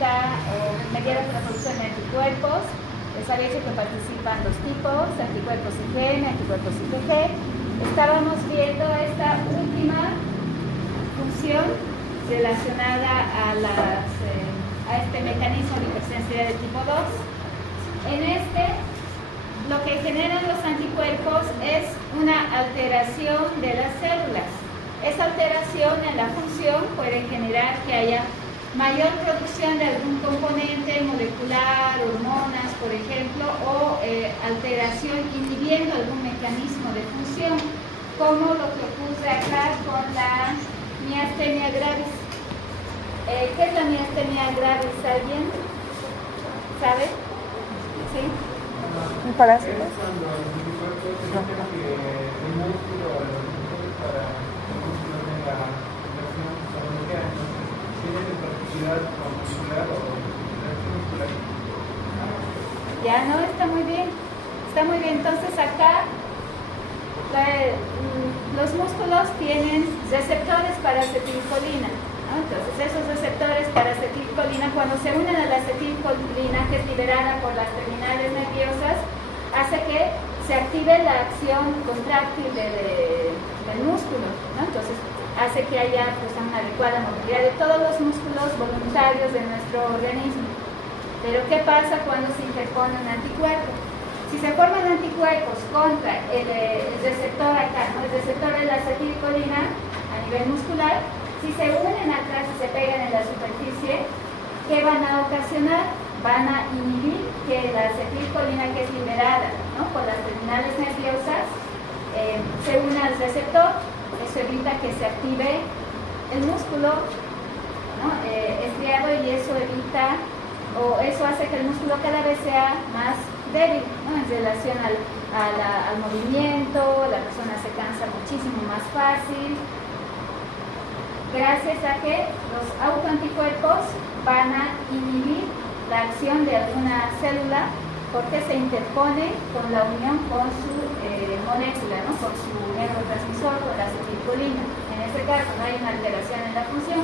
evita o mediada por la producción de anticuerpos. Les había dicho que participan dos tipos, anticuerpos IgM, anticuerpos IgG. Estábamos viendo esta última función relacionada a este mecanismo de hipersensibilidad de tipo 2. En este, lo que generan los anticuerpos es una alteración de las células. Esa alteración en la función puede generar que haya mayor producción de algún componente molecular, hormonas, por ejemplo, o alteración inhibiendo algún mecanismo de función, como lo que ocurre acá con la miastenia gravis. ¿Qué es la miastenia gravis? ¿Alguien sabe? ¿Sí? ¿Un parásito? Es cuando los anticuerpos se dicen que el músculo o los músculos para el músculo tenga reacción bloqueada, entonces tiene toxicidad muscular o reacción muscular. Ya, no, está muy bien. Está muy bien. Entonces acá los músculos tienen receptores para acetilcolina, ¿no? Entonces esos receptores para acetilcolina, cuando se unen a la acetilcolina, que es liberada por las terminales nerviosas, hace que se active la acción contráctil del músculo, ¿no? Entonces hace que haya pues, una adecuada movilidad de todos los músculos voluntarios de nuestro organismo. Pero ¿qué pasa cuando se interpone un anticuerpo? Si se forman anticuerpos contra el receptor acá, ¿no? El receptor de la acetilcolina a nivel muscular, si se unen atrás y se pegan en la superficie, ¿qué van a ocasionar? Van a inhibir que la acetilcolina que es liberada, ¿no? Por las terminales nerviosas se una al receptor. Eso evita que se active el músculo, ¿no? Estriado, y eso evita o eso hace que el músculo cada vez sea más débil, ¿no? En relación al movimiento. La persona se cansa muchísimo más fácil, gracias a que los autoanticuerpos van a inhibir la acción de alguna célula porque se interpone con la unión con su molécula, ¿no? Con su neurotransmisor, con la acetilcolina. En este caso no hay una alteración en la función.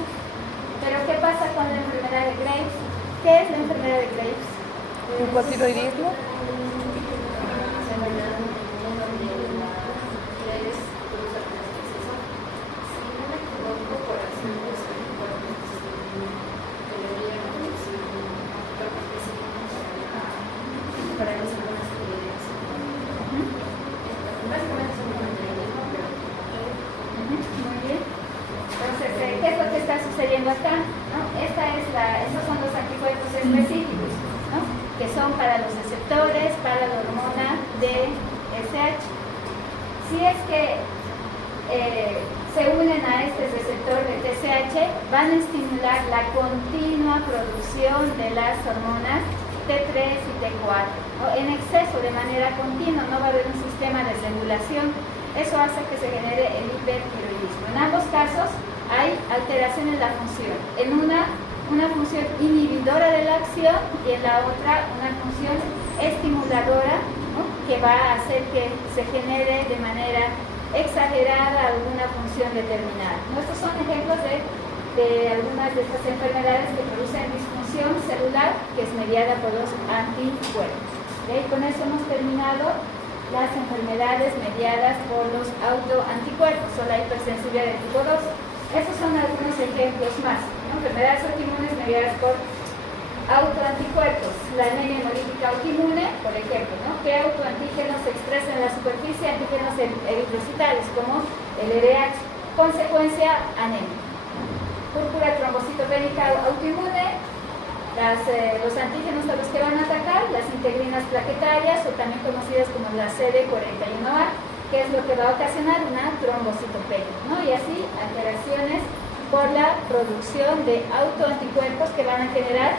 Pero ¿qué pasa con la enfermedad de Graves? ¿Qué es la enfermedad de Graves? ¿Hipotiroidismo? Acá, ¿no? Estos son los anticuerpos específicos, ¿no? Que son para los receptores, para la hormona de TSH. Si es que se unen a este receptor de TSH, van a estimular la continua producción de las hormonas T3 y T4, ¿no? En exceso, de manera continua, no va a haber un sistema de regulación. Eso hace que se genere el hipertiroidismo. En ambos casos hay alteración en la función. En una función inhibidora de la acción y en la otra una función estimuladora, ¿no? Que va a hacer que se genere de manera exagerada alguna función determinada. Estos son ejemplos de algunas de estas enfermedades que producen disfunción celular que es mediada por los anticuerpos. ¿Okay? Con eso hemos terminado las enfermedades mediadas por los autoanticuerpos o la hipersensibilidad de tipo 2. Estos son algunos ejemplos más, ¿no? Enfermedades autoinmunes mediadas por autoanticuerpos. La anemia hemolítica autoinmune, por ejemplo, ¿no? ¿Qué autoantígenos se expresan en la superficie? Antígenos eritrocitales, como el RH. Consecuencia, anemia. Púrpura trombocitopénica autoinmune, los antígenos a los que van a atacar, las integrinas plaquetarias, o también conocidas como la CD41A, que es lo que va a ocasionar una trombocitopenia, ¿no? Y así alteraciones por la producción de autoanticuerpos que van a generar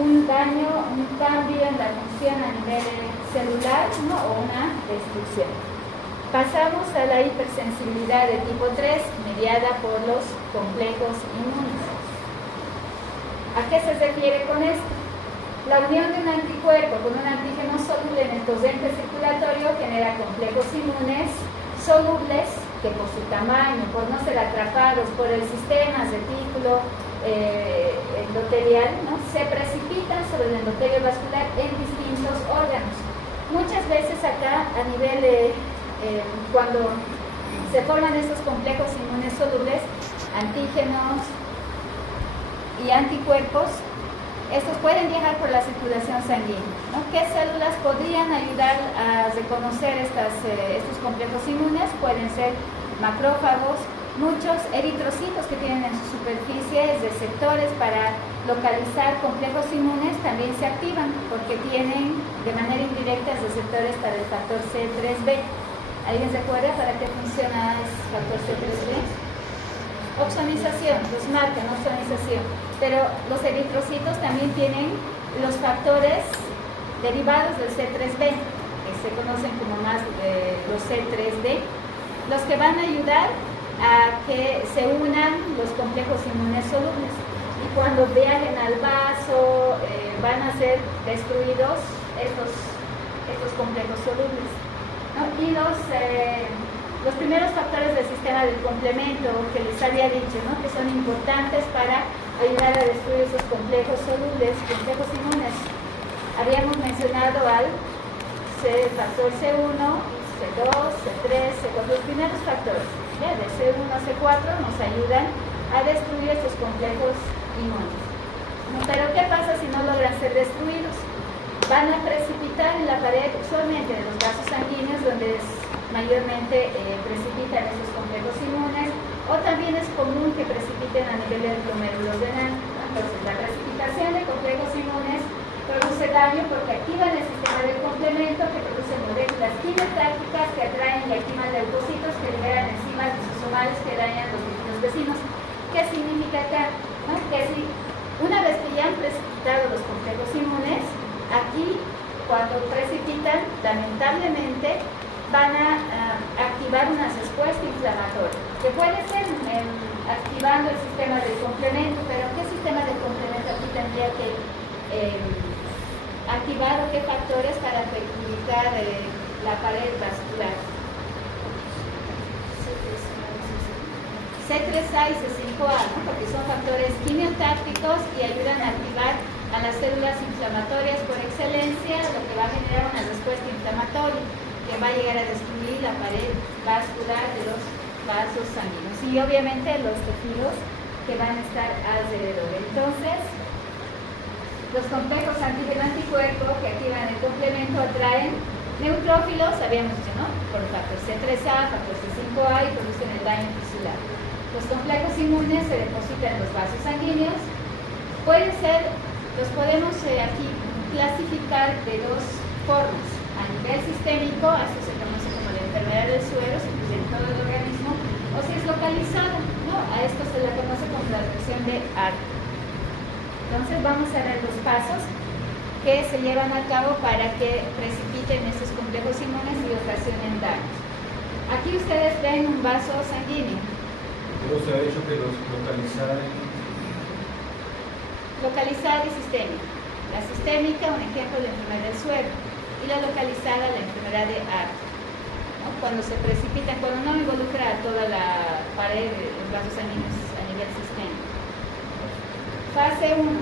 un daño, un cambio en la función a nivel celular, ¿no? O una destrucción. Pasamos a la hipersensibilidad de tipo 3, mediada por los complejos inmunes. ¿A qué se refiere con esto? La unión de un anticuerpo con un antígeno soluble en el torrente circulatorio genera complejos inmunes solubles que por su tamaño, por no ser atrapados por el sistema retículo endotelial, ¿no? Se precipitan sobre el endotelio vascular en distintos órganos. Muchas veces acá a nivel cuando se forman estos complejos inmunes solubles, antígenos y anticuerpos, estos pueden viajar por la circulación sanguínea, ¿no? ¿Qué células podrían ayudar a reconocer estos complejos inmunes? Pueden ser macrófagos, muchos eritrocitos que tienen en su superficie receptores para localizar complejos inmunes también se activan porque tienen de manera indirecta receptores para el factor C3b. ¿Alguien se acuerda para qué funciona el factor C3b? Oxonización, los marcan, oxonización. Pero los eritrocitos también tienen los factores derivados del C3b, que se conocen como más los C3d, los que van a ayudar a que se unan los complejos inmunes solubles. Y cuando viajen al vaso, van a ser destruidos estos complejos solubles, ¿no? Y los primeros factores del sistema del complemento que les había dicho, ¿no? Que son importantes para ayudar a destruir esos complejos solubles, complejos inmunes. Habíamos mencionado al factor C1, C2, C3, C4, los primeros factores, ¿ya? De C1 a C4 nos ayudan a destruir estos complejos inmunes. Pero ¿qué pasa si no logran ser destruidos? Van a precipitar en la pared, usualmente de los vasos sanguíneos, donde mayormente precipitan esos complejos inmunes, o también es común que precipiten a nivel del glomérulo renal. Entonces, la precipitación de complejos inmunes produce daño porque activan el sistema del complemento, que produce moléculas quimiotácticas que atraen y activan leucocitos que liberan enzimas lisosomales que dañan los tejidos vecinos. ¿Qué significa acá? ¿No? Que si una vez que ya han precipitado los complejos inmunes, aquí cuando precipitan, lamentablemente van a activar una respuesta inflamatoria, que puede ser activando el sistema del complemento, pero ¿qué sistema del complemento aquí tendría que activar o qué factores para perjudicar la pared vascular? C3A y C5A, ¿no? Porque son factores quimiotácticos y ayudan a activar a las células inflamatorias por excelencia, lo que va a generar una respuesta inflamatoria que va a llegar a destruir la pared vascular de los vasos sanguíneos y obviamente los tejidos que van a estar alrededor. Entonces, los complejos antígeno-anticuerpo que activan el complemento atraen neutrófilos, habíamos dicho, ¿no? Por factor C3A, factor C5A y producen el daño tisular. Los complejos inmunes se depositan en los vasos sanguíneos. Los podemos aquí clasificar de dos formas. A nivel sistémico, esto se conoce como la enfermedad del suero, se incluye en todo el organismo, o si es localizada, ¿no? A esto se la conoce como la reacción de ART. Entonces vamos a ver los pasos que se llevan a cabo para que precipiten estos complejos inmunes y ocasionen daños. Aquí ustedes ven un vaso sanguíneo. Pero se ha dicho que los localizada y sistémica. La sistémica, un ejemplo de enfermedad del suero, y la localizada, la enfermedad de ART, ¿no? Cuando se precipitan, cuando no involucra a toda la pared de los vasos sanguíneos a nivel sistémico. Fase 1.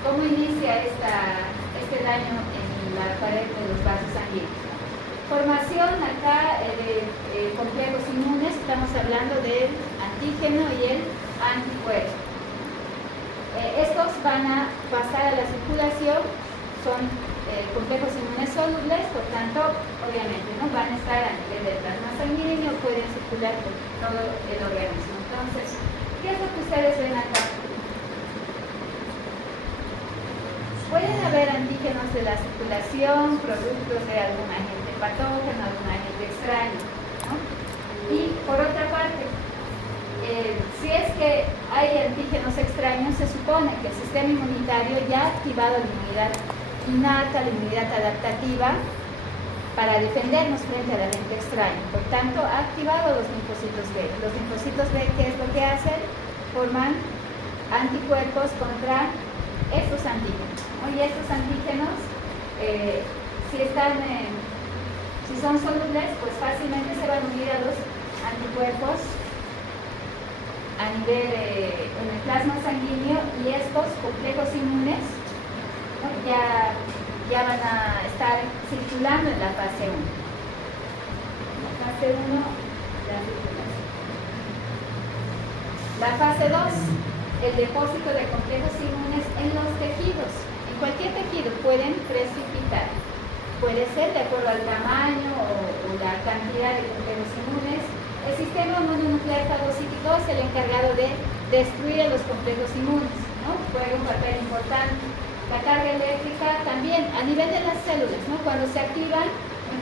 ¿Cómo inicia este daño en la pared de los vasos sanguíneos? Formación acá de complejos inmunes, estamos hablando del antígeno y el anticuerpo. Estos van a pasar a la circulación, son complejos inmunes solubles, por tanto, obviamente, ¿no? Van a estar a nivel del plasma sanguíneo, pueden circular por todo el organismo. Entonces, ¿qué es lo que ustedes ven acá? Pueden haber antígenos de la circulación, productos de algún agente patógeno, algún agente extraño, ¿no? Y por otra parte, si es que hay antígenos extraños, se supone que el sistema inmunitario ya ha activado la inmunidad innata, la inmunidad adaptativa para defendernos frente al agente extraño. Por tanto, ha activado los linfocitos B. Los linfocitos B, ¿qué es lo que hacen? Forman anticuerpos contra estos antígenos, ¿no? Y estos antígenos, si son solubles, pues fácilmente se van a unir a los anticuerpos a nivel en el plasma sanguíneo y estos complejos inmunes, ¿no? ya van a estar circulando en la fase 1. La fase 1, la circulación. La fase 2, el depósito de complejos inmunes en los tejidos. En cualquier tejido pueden precipitar. Puede ser de acuerdo al tamaño o la cantidad de complejos inmunes. El sistema mononuclear fagocítico es el encargado de destruir a los complejos inmunes, ¿no? Juega un papel importante. La carga eléctrica también, a nivel de las células, ¿no? Cuando se activan,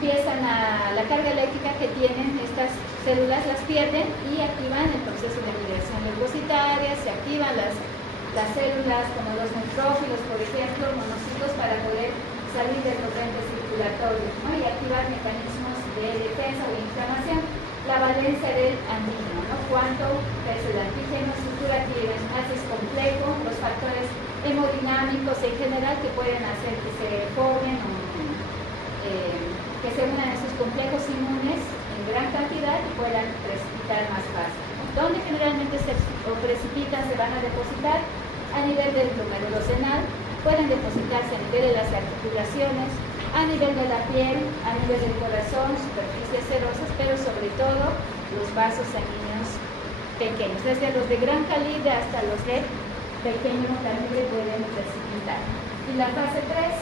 la carga eléctrica que tienen estas células las pierden y activan el proceso de migración leucocitaria, se activan las células como los neutrófilos, por ejemplo, monocitos, para poder salir del torrente circulatorio, ¿no? Y activar mecanismos de defensa o inflamación. La valencia del antígeno, ¿no? Cuánto es el antígeno, estructura es complejo, los factores hemodinámicos en general que pueden hacer que se formen o que se unan esos complejos inmunes en gran cantidad y puedan precipitar más fácil. ¿Dónde generalmente se precipitan, se van a depositar? A nivel del glómerulo senal, pueden depositarse a nivel de las articulaciones, a nivel de la piel, a nivel del corazón, superficies serosas, pero sobre todo los vasos sanguíneos pequeños, desde los de gran calibre hasta los de pequeño calibre pueden precipitar. Y la fase 3,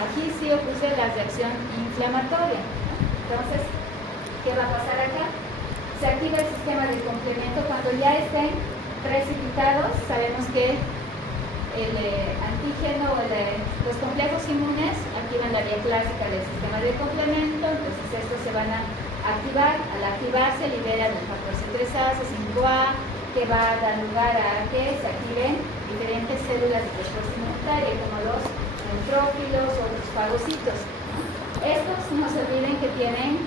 aquí sí ocurre la reacción inflamatoria, ¿no? Entonces, ¿qué va a pasar acá? Se activa el sistema de complemento cuando ya estén precipitados. Sabemos que el antígeno, los complejos inmunes activan la vía clásica del sistema de complemento, entonces estos se van a activar. Al activarse liberan el factor C3A, C5A, que va a dar lugar a que se activen diferentes células de respuesta inmunitaria, como los neutrófilos o los fagocitos. Estos no se olviden que tienen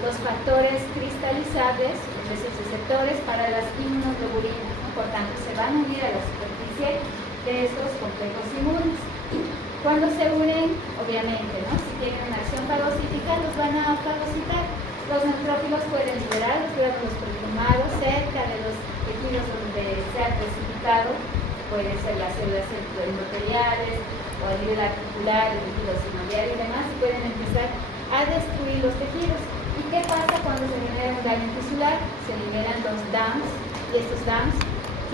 los factores cristalizables, esos receptores para las inmunoglobulinas, ¿no? Por tanto, se van a unir a la superficie de estos complejos inmunes. Cuando se unen, obviamente, ¿no? Si tienen una acción fagocítica, los van a fagocitar. Los neutrófilos pueden liberar los glóbulos policromados cerca de los tejidos donde se ha precipitado, pueden ser las células endoteliales o a nivel articular, el tejido sinovial y demás, y pueden empezar a destruir los tejidos. ¿Y qué pasa cuando se genera un daño tisular? Se liberan los DAMs, y estos DAMs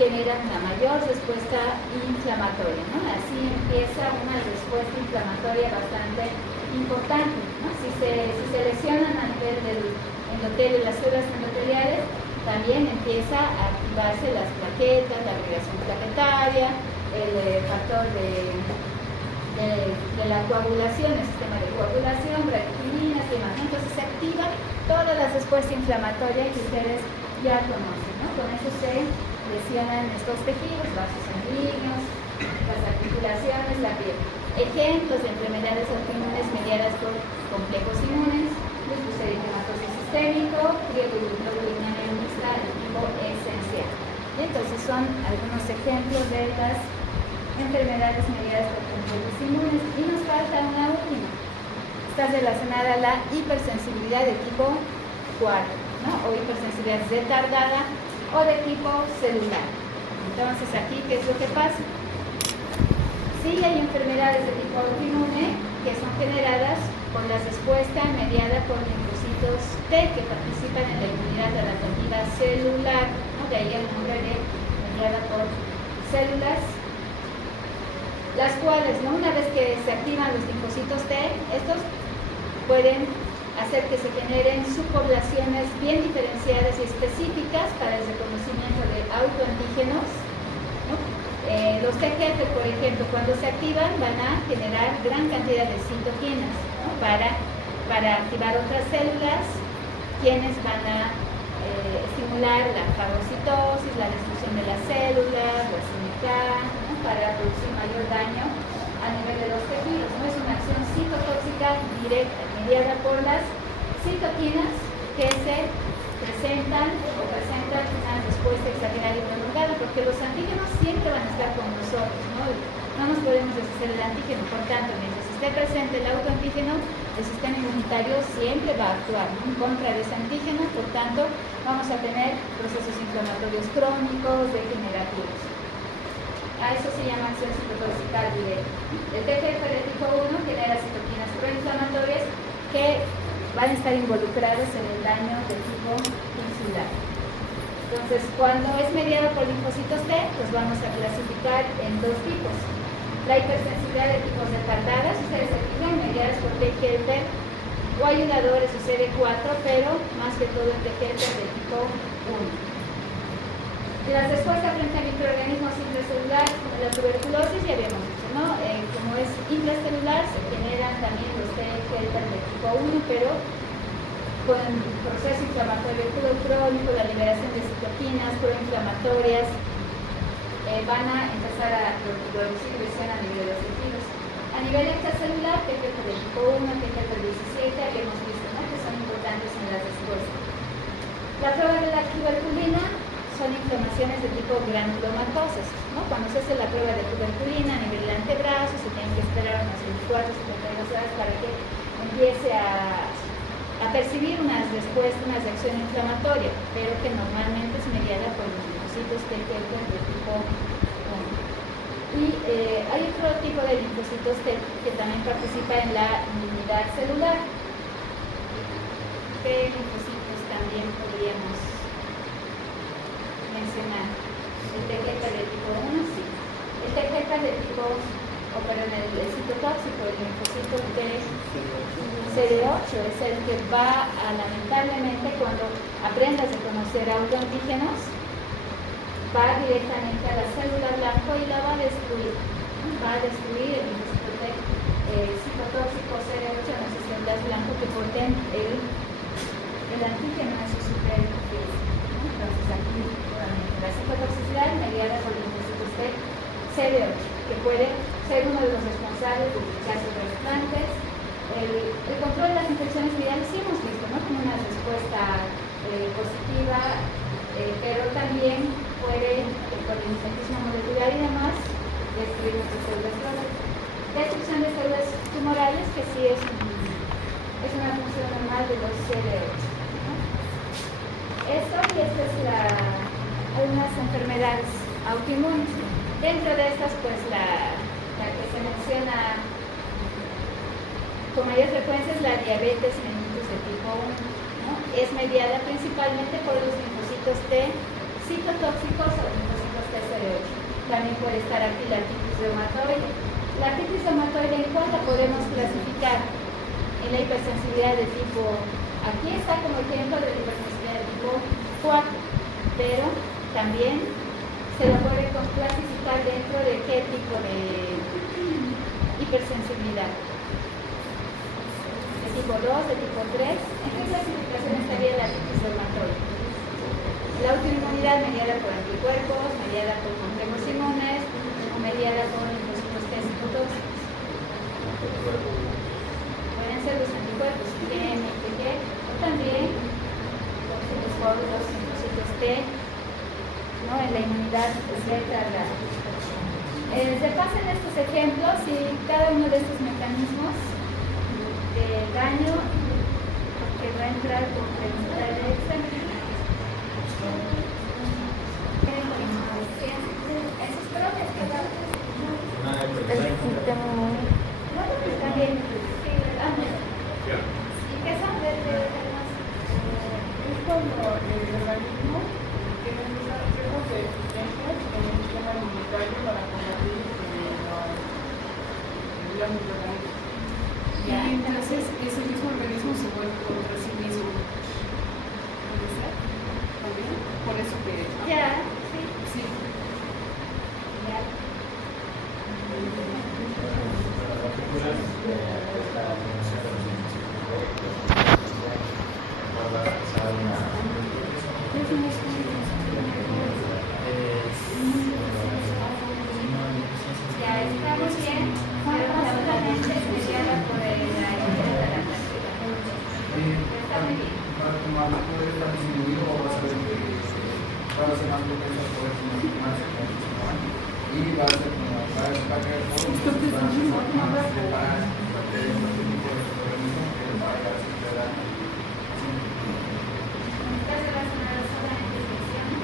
generan una mayor respuesta inflamatoria, ¿no? Así empieza una respuesta inflamatoria bastante importante, ¿no? Si se lesionan a nivel del endotelio, las células endoteliales, también empieza a activarse las plaquetas, la agregación plaquetaria, el factor de la coagulación, el sistema de coagulación, bradykininas y demás. Entonces se activa toda la respuesta inflamatoria que ustedes ya conocen, ¿no? Con eso se lesionan estos tejidos, vasos sanguíneos, las articulaciones, la piel. Ejemplos de enfermedades autoinmunes mediadas por complejos inmunes: lupus eritematoso sistémico, crioglobulina mixta de tipo esencial. Y entonces son algunos ejemplos de las enfermedades mediadas por complejos inmunes. Y nos falta una última. Está relacionada a la hipersensibilidad de tipo 4, ¿no? O hipersensibilidad retardada o de tipo celular. Entonces, aquí, ¿qué es lo que pasa? Sí hay enfermedades de tipo autoinmune que son generadas por la respuesta mediada por linfocitos T que participan en la inmunidad adaptativa celular, ¿no? De ahí el nombre de mediada por células, las cuales, ¿no? Una vez que se activan los linfocitos T, estos pueden hacer que se generen subpoblaciones bien diferenciadas y específicas para el reconocimiento de autoantígenos, ¿no? Los TGF, por ejemplo, cuando se activan van a generar gran cantidad de citoquinas, ¿no? para activar otras células, quienes van a estimular la fagocitosis, la destrucción de las células, la sinecta, ¿no? Para producir mayor daño a nivel de los tejidos, ¿no? Es una acción citotóxica directa, mediada por las citoquinas que se presentan una respuesta exagerada y prolongada, porque los antígenos siempre van a estar con nosotros, ¿no? No nos podemos deshacer del antígeno, por tanto, mientras esté presente el autoantígeno, el sistema inmunitario siempre va a actuar, ¿no? En contra de ese antígeno, por tanto, vamos a tener procesos inflamatorios crónicos, degenerativos. A eso se llama acción citotoxical directa. El TGF de tipo 1 genera citoquinas proinflamatorias que van a estar involucrados en el daño de tipo insular. Entonces, cuando es mediado por linfocitos T, pues vamos a clasificar en dos tipos. La hipersensibilidad de tipos retardadas, ustedes se fijan, mediadas por TGF o ayudadores o CD4, pero más que todo el TGF de tipo 1. Las respuestas frente a microorganismos intracelular, como la tuberculosis, ya habíamos dicho, ¿no? Como es intracelular, se generan también los TGF de tipo 1, pero con proceso inflamatorio crónico, la liberación de citoquinas proinflamatorias, van a empezar a producir lesión a nivel de los tejidos. A nivel extracelular, TGF de tipo 1, TGF de 17, habíamos visto, ¿no?, que son importantes en las respuestas. La prueba de la tuberculina son inflamaciones de tipo granulomatosis, ¿no? Cuando se hace la prueba de tuberculina a nivel del antebrazo, se tienen que esperar unas 24 72 horas para que empiece a percibir unas respuestas, una reacción inflamatoria, pero que normalmente es mediada por los linfocitos TGF de tipo 1. Y hay otro tipo de linfocitos T que también participa en la inmunidad celular. ¿Qué linfocitos también podríamos mencionar? El TGF de tipo 1, sí. El TGF de tipo, pero en el citotóxico, el linfocito T CD8 es el que va a, lamentablemente, cuando aprendas a conocer autoantígenos, va directamente a la célula blanco y la va a destruir. Va a destruir el linfocito T citotóxico CD8 en las células blanco que porten el antígeno en su superficie. Entonces aquí, la citotoxicidad mediada por el linfocito T CD8, que puede ser uno de los responsables de casos de trasplantes. El control de las infecciones virales sí hemos visto, ¿no?, como una respuesta positiva, pero también puede, por el infectismo molecular y demás, destruir nuestras células tumorales. Destrucción de células tumorales, que sí es una función normal de los CD8, ¿no? Esto y esta es algunas enfermedades autoinmunes. Dentro de estas, pues la que se menciona con mayor frecuencia es la diabetes mellitus de tipo 1, ¿no? Es mediada principalmente por los linfocitos T citotóxicos o linfocitos TCD8. También puede estar aquí la artritis reumatoide. La artritis reumatoide, ¿en cuál la podemos clasificar? En la hipersensibilidad de tipo, aquí está como ejemplo de la hipersensibilidad de tipo 4, pero también se la puede clasificar dentro de qué tipo de hipersensibilidad. De tipo 2, de tipo 3, ¿en qué clasificación estaría la artritis reumatoide? La autoinmunidad mediada por anticuerpos, mediada por complejos inmunes o mediada por linfocitos T citotóxicos. Pueden ser los anticuerpos IgM, IgG, o también los linfocitos T, ¿no?, en la inmunidad retardada. Se pasan estos ejemplos y cada uno de estos mecanismos de daño que va a entrar por pregunta de examen. Esos propios que van El sistema inmune. también, sí, ¿verdad? ¿Y qué son de más? Es cuando el organismo tiene unos tipos de defensas en el sistema inmunitario para combatir los microorganismos. Y entonces ese mismo organismo se vuelve contra sí mismo. ¿Puede ser? ¿También? Por eso que... Ya, sí. Sí. Ya. Ya estamos bien, pero seguramente es mediada por la infección de la bacteria. Está muy bien. Para tomarlo puede estar disminuido o va a ser para ser más propenso a poder más y va a ser como para destacar todo más de parásitos, bacterias, otro tipo de organismos que va a dar enfermedad. ¿Estás relacionado solamente a infecciones?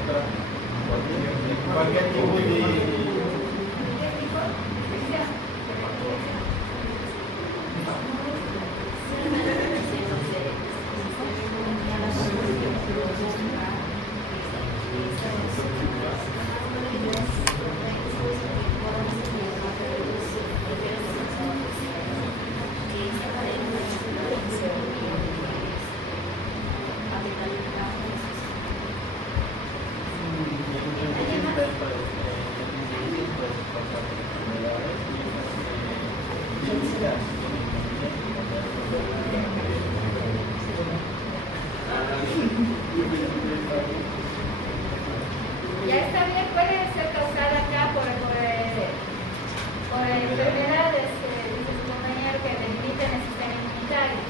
Otra, cualquier tipo de... Ya está bien, puede ser causada acá por enfermedades, dice su compañero, que debilitan el sistema inmunitario.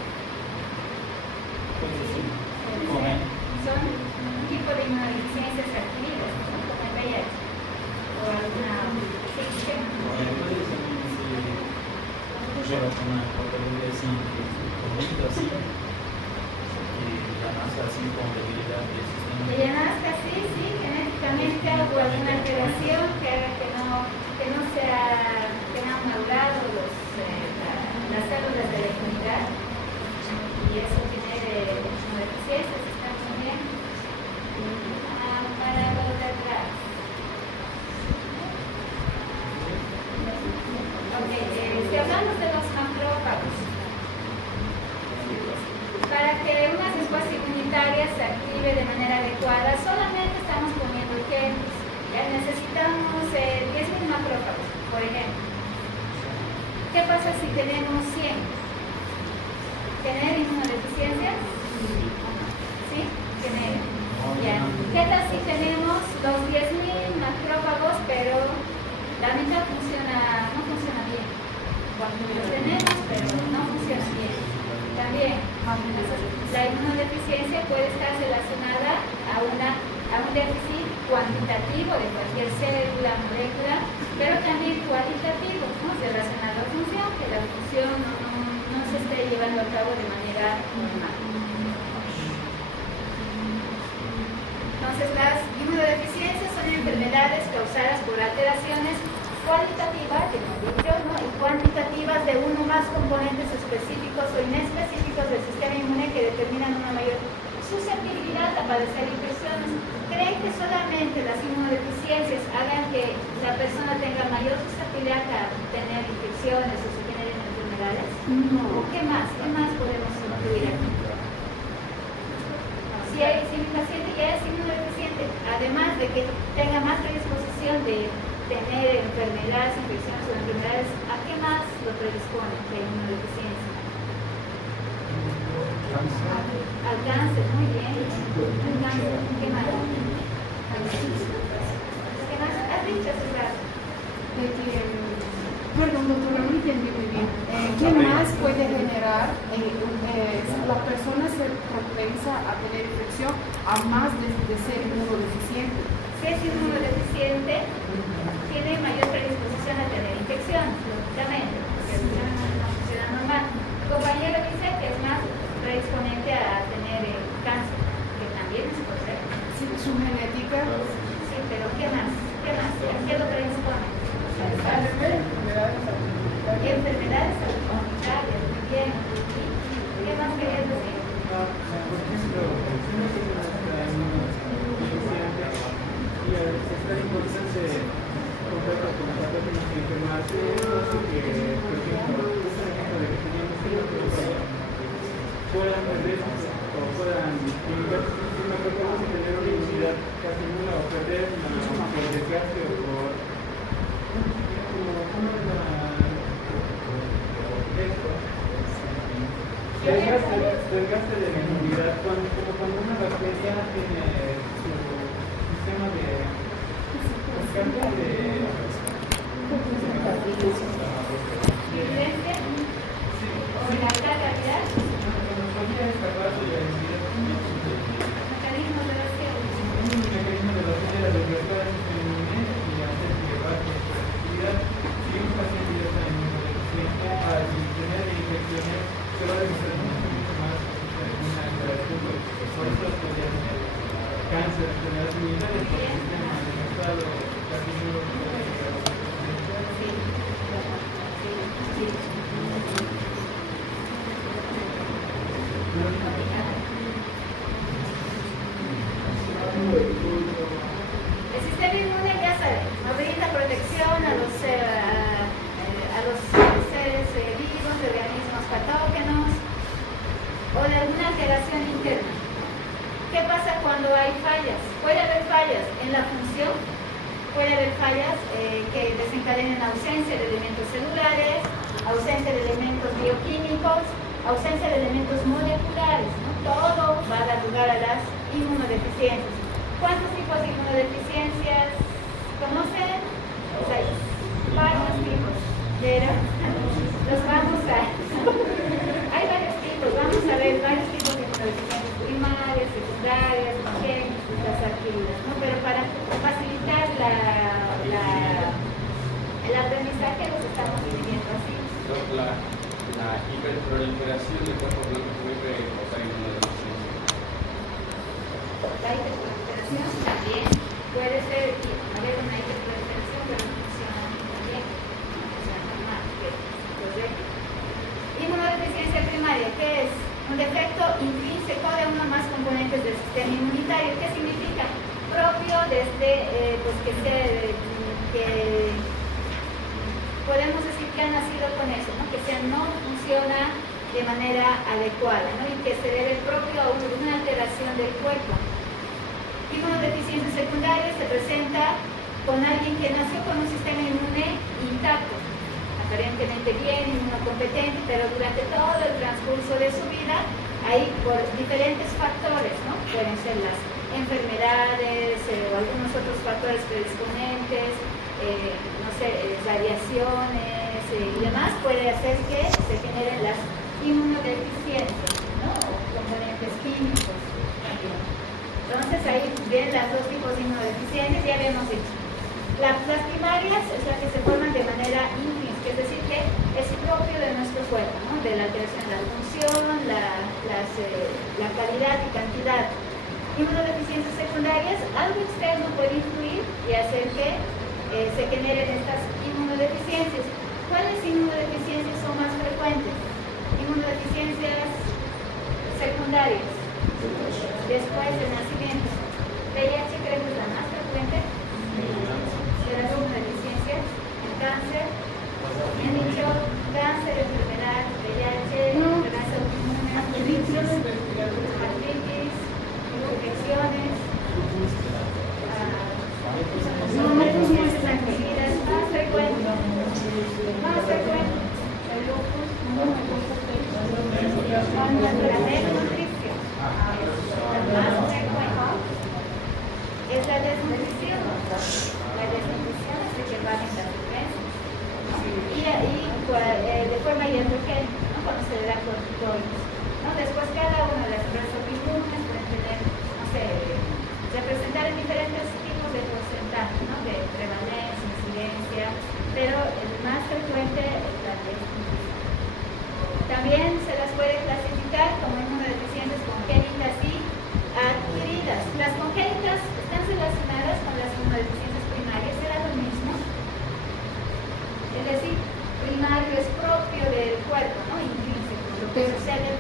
Son un tipo de inmunodeficiencias adquiridas, ¿no? Como el VIH o alguna infección. De Yanasca, sí, genéticamente hubo alguna alteración que haga que no han madurado las células de la inmunidad y eso genere inmunodeficiencias, estamos bien. Para lo de atrás. Ok, si hablamos de los macrófagos, para que una respuesta inmunitaria se active de manera adecuada, solamente estamos poniendo ejemplos. Ya necesitamos 10.000 macrófagos, por ejemplo. ¿Qué pasa si tenemos 100? ¿Tener inmunodeficiencias? ¿Sí? Tener. Ya. ¿Qué tal si tenemos los 10.000 macrófagos, pero la mitad no funciona bien? Los tenemos, pero no funciona bien. También, la inmunodeficiencia puede estar relacionada a un déficit cuantitativo de cualquier célula, molécula, pero también cualitativo, ¿no? Relacionado a función, que la función no se esté llevando a cabo de manera normal. Entonces, las inmunodeficiencias son enfermedades causadas por alteraciones cualitativas, ¿no? Y cuantitativas de uno o más componentes específicos o inespecíficos del sistema inmune que determinan una mayor susceptibilidad a padecer infecciones. ¿Creen que solamente las inmunodeficiencias hagan que la persona tenga mayor susceptibilidad a tener infecciones o se generen enfermedades? No. ¿Qué más? ¿Qué más podemos incluir aquí? Si mi paciente ya es inmunodeficiente, además de que tenga más predisposición de tener enfermedades, infecciones o enfermedades, ¿a qué más lo predispone la inmunodeficiencia? Al cáncer, muy bien. Al cáncer, ¿qué más? ¿Qué más? ¿Has dicho, César? Perdón, doctora, no entendí muy bien. ¿Qué más puede generar la persona ser propensa a tener infección, a más de ser inmunodeficiente? Si es inmunodeficiente, tiene mayor predisposición a tener infección, lógicamente, porque el sistema no funciona normal. El compañero dice que es más predisponente a tener cáncer, que también es correcto. Sí, su genética. Sí, pero ¿qué más? ¿Qué más? ¿A qué lo predispone? Enfermedades comunitarias, muy bien. ¿Qué más querías decir? Por ejemplo, está importante contacto con patógenos que enfermarse, que, por ejemplo, de que teníamos puedan perder o puedan limitar su sistema corporal y tener una inmunidad casi nula o perder por desgaste o por desgaste de la inmunidad, como cuando una bacteria tiene su sistema de desgaste de ¿Vivencia? ¿O la calidad? Mecanismos de evasión. Un mecanismo de evasión de la desgastada del sistema inmune y hacer que baje su actividad. Si un paciente ya está inmunodeficiente, al tener infecciones, se va a demostrar mucho más una interacción por eso podría tener cáncer, enfermedades inmunitarias por el sistema desgastado. puede haber fallas que desencadenen ausencia de elementos celulares, ausencia de elementos bioquímicos, ausencia de elementos moleculares, ¿no? Todo va a dar lugar a las inmunodeficiencias. ¿Cuántos tipos de inmunodeficiencias conocen? Pues hay varios tipos, pero los vamos a... hay varios tipos, vamos a ver varios tipos de inmunodeficiencias primarias, secundarias, congénitas, las adquiridas, ¿no? Pero para facilitar el aprendizaje los estamos dividiendo así. La hiperproliferación del cuerpo blanco puede causar inmunodeficiencia. La hiperproliferación también puede ser, haber una hiperproliferación, pero no funciona bien, no funciona normal, correcto. Inmunodeficiencia primaria, ¿qué es? Un defecto intrínseco de uno o más componentes del sistema inmunitario. ¿Qué significa? Propio desde, pues que podemos decir que ha nacido con eso, ¿no? Que no funciona de manera adecuada, ¿no? Y que se debe propio a una alteración del cuerpo. Inmunodeficiencia secundaria se presenta con alguien que nació con un sistema inmune intacto, aparentemente bien, inmunocompetente, pero durante todo el transcurso de su vida, hay por diferentes factores, ¿no? Pueden ser las enfermedades o algunos otros factores predisponentes, no sé, radiaciones y demás, puede hacer que se generen las inmunodeficiencias, ¿no? O componentes químicos también. Entonces ahí vienen las dos tipos de inmunodeficiencias, ya habíamos dicho. Las primarias es las que se forman de manera intrínseca, es decir, que es propio de nuestro cuerpo, ¿no? De la alteración de la función, la calidad y cantidad. Inmunodeficiencias secundarias, algo externo puede influir y hacer que se generen estas inmunodeficiencias. ¿Cuáles inmunodeficiencias son más frecuentes? Inmunodeficiencias secundarias, después del nacimiento. VIH creo que es la más frecuente. De las inmunodeficiencias, el cáncer, me han dicho cáncer, enfermedad, VIH, enfermedad autoinmune, artritis, infecciones, inmunodeficiencias adquiridas, más frecuente, el lupus, la desnutrición, la más frecuente es la desnutrición. La desnutrición es de que bajen las defensas, ¿no? Y de forma iatrogénica, ¿no? Cuando se le da corticoides, ¿no? Después cada una de las autoinmunes pueden tener, no sé, representar en diferentes tipos de porcentaje, ¿no? De prevalencia, incidencia, pero el más frecuente es la desnutrición. También se las puede clasificar como inmunodeficiencias congénitas y adquiridas. Las congénitas están relacionadas con las inmunodeficiencias primarias, será lo mismo. Es decir, primario es propio del cuerpo, ¿no? Intrínseco, lo que sucede.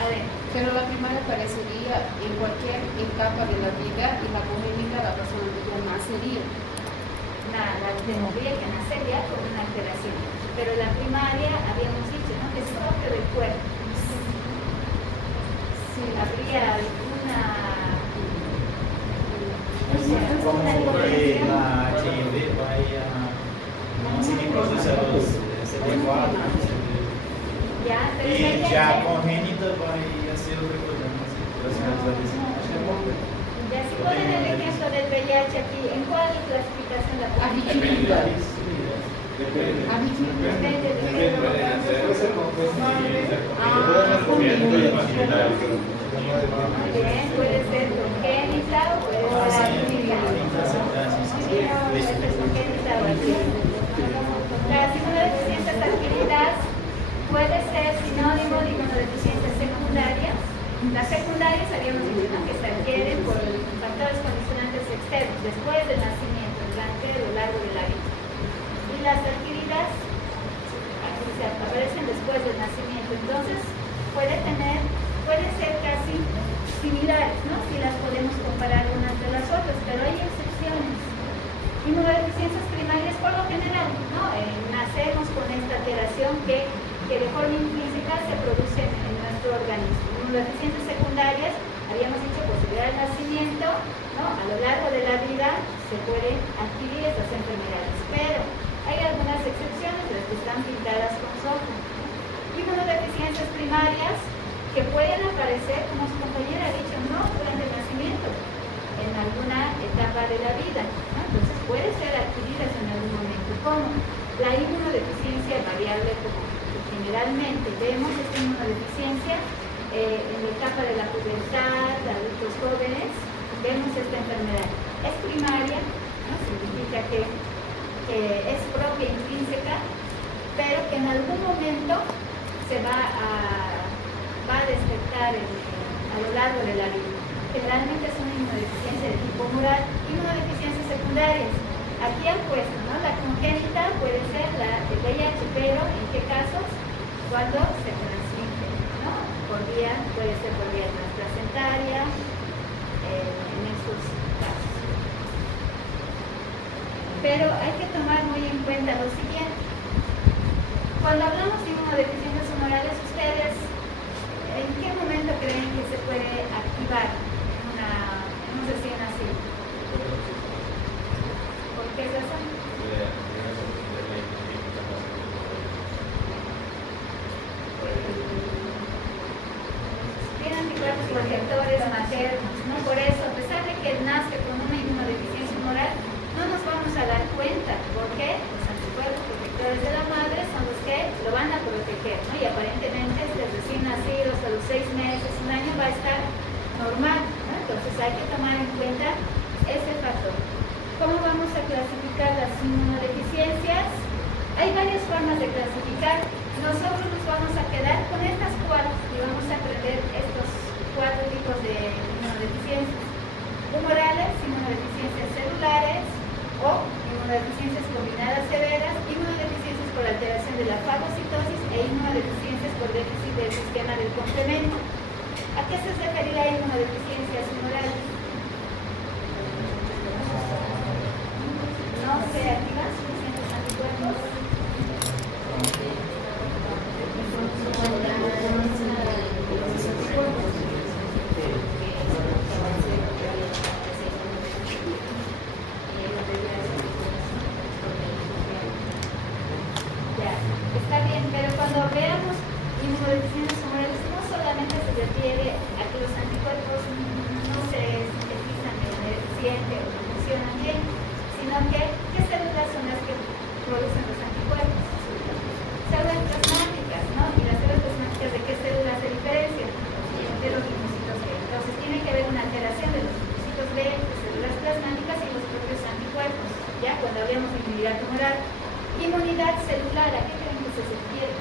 A ver. Pero la primaria aparecería en cualquier etapa de la vida y la congénita la persona que ya nacería. Tendría que nacer ya con una alteración. Pero la primaria, habíamos dicho, ¿no? Que es propio del cuerpo. Sí. Habría alguna... Como que la HIV vaya sin procesar los CD4 ya, pero y ya congénita vaya a ser otra cosa, no sé, ya si ponen el ejemplo del VIH aquí, ¿en cuál clasificación la ponen? Depende de muy bien, puede ser congénita o puede ser adquirida. Puede ser congénita o adquirida. Las inmunodeficiencias adquiridas puede ser sinónimo de inmunodeficiencias secundarias. Las secundarias habíamos dicho, ¿no? Que se adquieren por factores condicionantes externos después del nacimiento, durante o largo de la vida. Y las adquiridas se aparecen después del nacimiento. Entonces pueden ser casi similares, ¿no? Si las podemos comparar unas de las otras, pero hay excepciones. Inmunodeficiencias primarias por lo general, ¿no? Nacemos con esta alteración que de forma intrínseca se produce en nuestro organismo. Inmunodeficiencias secundarias habíamos dicho posterior al nacimiento, ¿no? A lo largo de la vida se pueden adquirir estas enfermedades, pero hay algunas excepciones, las que están pintadas con rojo. Inmunodeficiencias primarias que pueden aparecer, como su compañera ha dicho, no durante el nacimiento, en alguna etapa de la vida, ¿no? Entonces puede ser adquiridas en algún momento, como la inmunodeficiencia variable, como generalmente vemos esta inmunodeficiencia en la etapa de la pubertad, de adultos jóvenes, vemos esta enfermedad. Es primaria, ¿no? Significa que es propia, intrínseca, pero que en algún momento se va a despertar a lo largo de la vida. Generalmente es una inmunodeficiencia de tipo humoral. Inmunodeficiencias secundarias. Aquí han puesto, ¿no? La congénita puede ser la de VIH, pero ¿en qué casos? Cuando se transmite, ¿no? Puede ser por vía transplacentaria, en estos casos. Pero hay que tomar muy en cuenta lo siguiente. Cuando hablamos de inmunodeficiencias humorales, ustedes, ¿en qué momento creen que se puede activar en un recién nacido? ¿Por qué razón? Tienen anticuerpos protectores maternos, ¿no? Por eso, a pesar de que nazca con una inmunodeficiencia humoral, no nos vamos a dar cuenta. ¿Por qué? Los anticuerpos protectores de la madre son los que lo van a proteger, ¿no? Y aparentemente este recién nacido hasta los 6 meses, un año va a estar normal, ¿no? Entonces hay que tomar en cuenta ese factor. ¿Cómo vamos a clasificar las inmunodeficiencias? Hay varias formas de clasificar. Nosotros nos vamos a quedar con estas 4 y vamos a aprender estos 4 tipos de inmunodeficiencias. Humorales, inmunodeficiencias celulares o inmunodeficiencias combinadas severas, inmunodeficiencias por alteración de la fagocitosis e inmunodeficiencias por déficit del sistema del complemento. ¿A qué se referirá inmunodeficiencias humorales? No se activan suficientes anticuerpos. Está bien, pero cuando veamos inmunodeficiencias humorales no solamente se refiere a que los anticuerpos no se sintetizan de manera eficiente o no funcionan bien, sino que ¿qué células son las que producen los anticuerpos? Células plasmáticas, ¿no? ¿Y las células plasmáticas de qué células se diferencian? De los linfocitos B. Entonces tiene que haber una alteración de los linfocitos B, de células plasmáticas y los propios anticuerpos, ¿ya? Cuando hablamos de inmunidad tumoral. Inmunidad celular, ¿a qué creen que se refiere?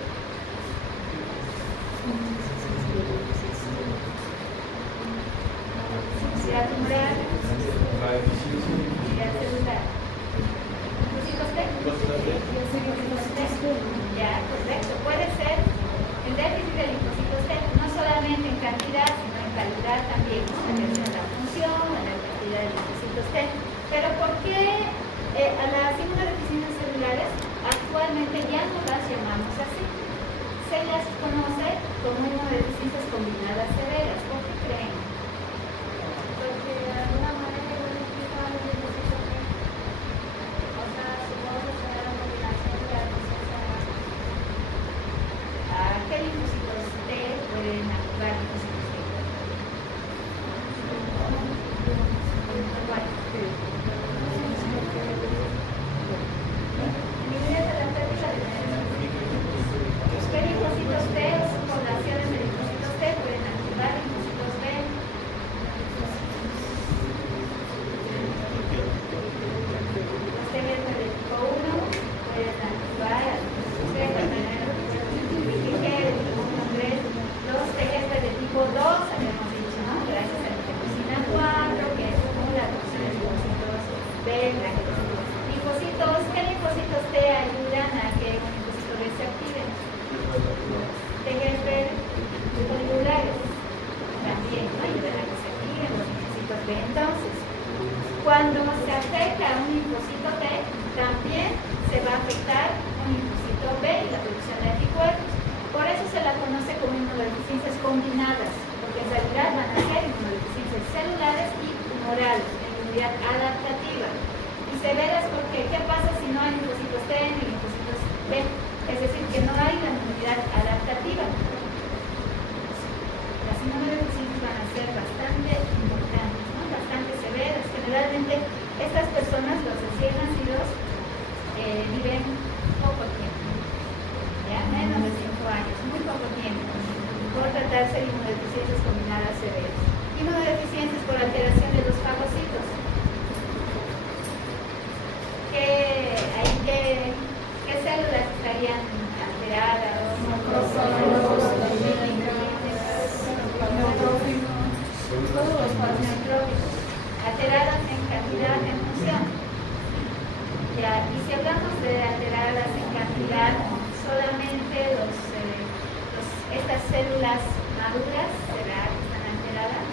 Inmunidad tumoral, inmunidad celular. ¿Linfocitos T? Ya, correcto. Puede ser el déficit de linfocitos T, no solamente en cantidad, sino en calidad también, ¿no? En la función, en la cantidad de linfocitos T. Pero ¿por qué a las inmunodeficiencias celulares actualmente ya no las llamamos así? Se las conoce como inmunodeficiencias combinadas severas. ¿Por qué creen? Porque de alguna manera yo no explico los linfocitos T. O sea, supongo que será la combinación de las dos. ¿A qué linfocitos T pueden activar linfocitos T? ¿Cuál? ¿Qué linfocitos T o subpoblaciones de linfocitos T pueden activar linfocitos B? Los TGF de tipo 1 pueden activar a linfocitos B, los TGF de tipo 2, habíamos dicho, ¿no? Gracias a la interleucina 4, que es como la producción de linfocitos B, linfocitos, ¿qué linfocitos T ayudan a que un linfocito B se active? TGF moleculares también, ¿no? Ayudan a que se activen los linfocitos B. Entonces, cuando se afecta a un linfocito T, también se va a afectar un linfocito B y la producción de anticuerpos. Por eso se la conoce como inmunodeficiencias combinadas, porque en realidad van a ser inmunodeficiencias moral, inmunidad adaptativa. Y severas porque, ¿qué pasa si no hay linfocitos T ni linfocitos B? Es decir, que no hay la inmunidad adaptativa. Las inmunodeficiencias van a ser bastante importantes, ¿no? Bastante severas. Generalmente estas personas, los recién nacidos, viven poco tiempo, ya menos de 5 años, muy poco tiempo, por tratarse de inmunodeficiencias combinadas severas. Inmunodeficiencias por alteración de los fagocitos. ¿Qué células estarían alteradas? Todos los neutróficos, alteradas en cantidad, en función. Ya, y si hablamos de alteradas en cantidad, solamente estas células maduras, ¿será que están alteradas?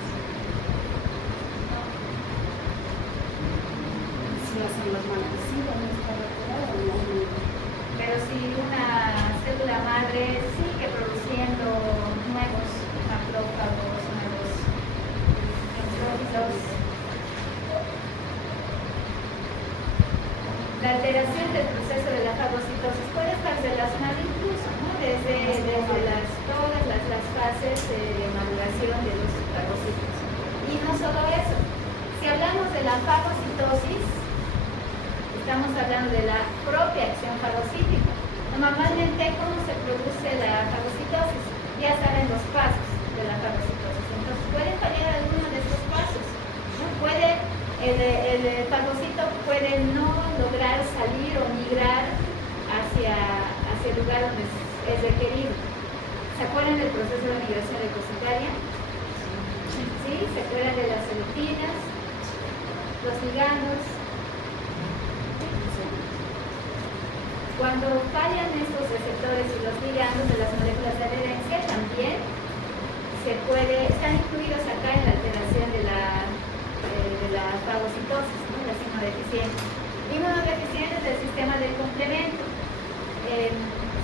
Si las células marquesitas no están alteradas, no. Pero si una célula madre sigue produciendo nuevos macrófagos, nuevos neutrófilos, la alteración del proceso de la fagocitosis puede estar relacionada incluso, ¿no? desde todas las fases de maduración de los fagocitos. Y no solo eso, si hablamos de la fagocitosis, estamos hablando de la propia acción fagocítica. Normalmente, ¿cómo se produce la fagocitosis? Ya saben los pasos de la fagocitosis. Entonces, puede fallar alguno de estos pasos, ¿no? El fagocito puede no lograr salir o migrar hacia el lugar donde es requerido. ¿Se acuerdan del proceso de migración leucocitaria? ¿Sí? ¿Se acuerdan de las serotinas, los ligandos? Cuando fallan estos receptores y los ligandos de las moléculas de adherencia, también están incluidos acá en la alteración de la fagocitosis, ¿no? Las inmunodeficiencias. Inmunodeficiencias del sistema del complemento.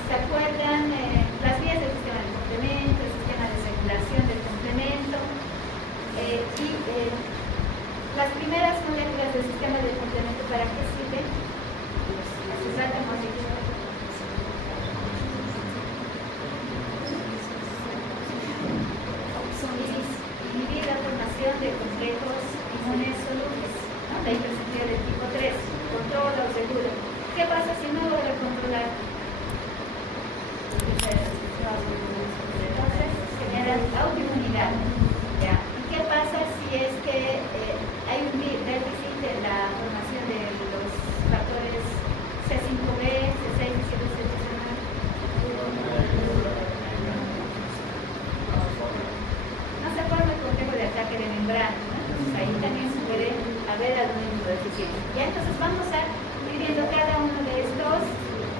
¿Se acuerdan las vías del sistema del complemento, el sistema de circulación del complemento? Las primeras moléculas del sistema del complemento, ¿para qué sirven? Hace rato hemos dicho. Inhibir la formación de complejos inmunes solubles, ¿no? La hipersensibilidad del tipo 3, controla o regula. ¿Qué pasa si no logra controlar? Entonces generan autoinmunidad. ¿Ya? ¿Y qué pasa si es que hay un déficit en la formación de los factores C5b, C6, C7, C8? No se forma el complejo de ataque de membrana, ¿no? Entonces ahí también puede haber alguna inmunodeficiencia. Ya, entonces vamos a ir viendo cada uno de estos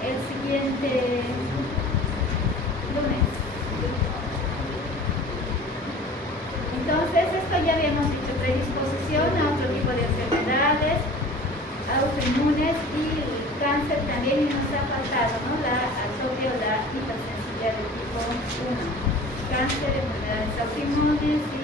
el siguiente lunes. Entonces, esto ya habíamos dicho, predisposición a otro tipo de enfermedades autoinmunes y el cáncer también, y nos ha faltado, ¿no? Al sodio, la hipersensibilidad del tipo 1. Cáncer, enfermedades autoinmunes y